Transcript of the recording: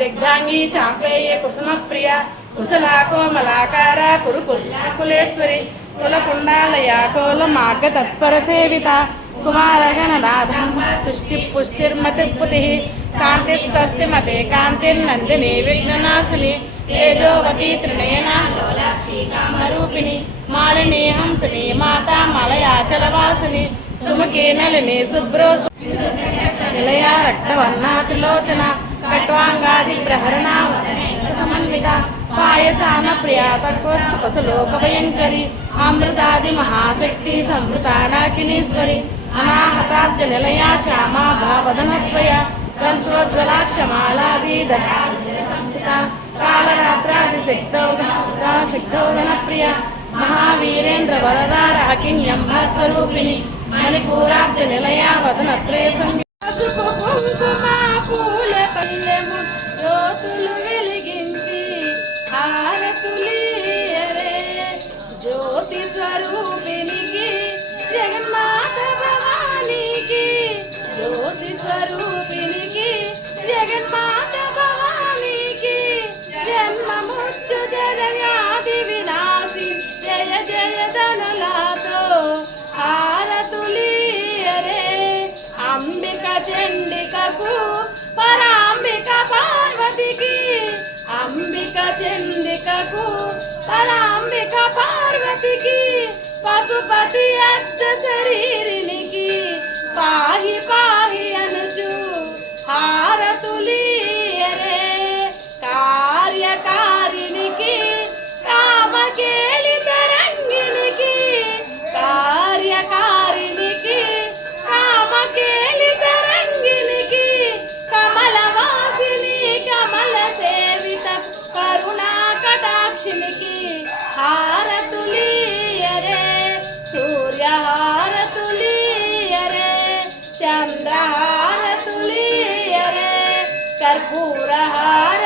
దిగ్ధాంగి చాంపేయ కుసుమ ప్రియ కుశలా కోమలాకార కురుకులేశ్వరి కులకుండాలయ కోల మార్గ తత్పర సేవిత కుమారగణనాథమ్మ తుష్టి పుష్టిర్మతిపుతి శాంతిస్వస్తిమతే కాంతిర్నందిని విఘ్ననాశిని తేజోవతి త్రినయన కామరూపిణి మాలిని హంసిని మాతా మలయాచలవాసిని సుముఖి నలిని శుభ్రో నిలయ రక్తవర్ణాటులోచన కట్వాంగాది ప్రహరణ సమన్విత పాయసాన ప్రియ తత్వస్తు పశులోక భయంకరి అమృతాది మహాశక్తి సంవృతాడాకినీశ్వరి అనాహతాబ్జ నిలయ శ్యామా భావదనత్వయ కంశోజ్వలాక్షమాలాది సంస్థిత కాళరాత్రాది శక్తౌధన ప్రియ మహావీరేంద్ర వరదారాకిణ్యంబ స్వరూపిణి మణిపూరాబ్జ నిలయ వదనత్రయ జ్యోతులు వెలిగించి హారతులీయరే జ్యోతి స్వరూపినికి జగన్మాత భవానికి జ్యోతి స్వరూపినికి జగన్మాత భవానికి జన్మముచ్చు జగవ్యాధి వినాశి జయ జయ ధనులాతో హారతులీయరే అంబిక చండికకు పరాంబిక పార్వతికి అంబిక చండికకు పరాంబిక పార్వతికి పశుపతి అర్ధ శరీరినికి పాహి పాహి అనుచు హారతులీయరే కార్యకారినికి కామకేలి తరంగినికి కార్యకారినికి కామకేలి తరంగినికి కమలవాసిని కమల సేవిత కరుణా కటాక్షినికి హారతులీయరే సూర్యహారతులీయరే చంద్రహారతులీయరే కర్పూరహార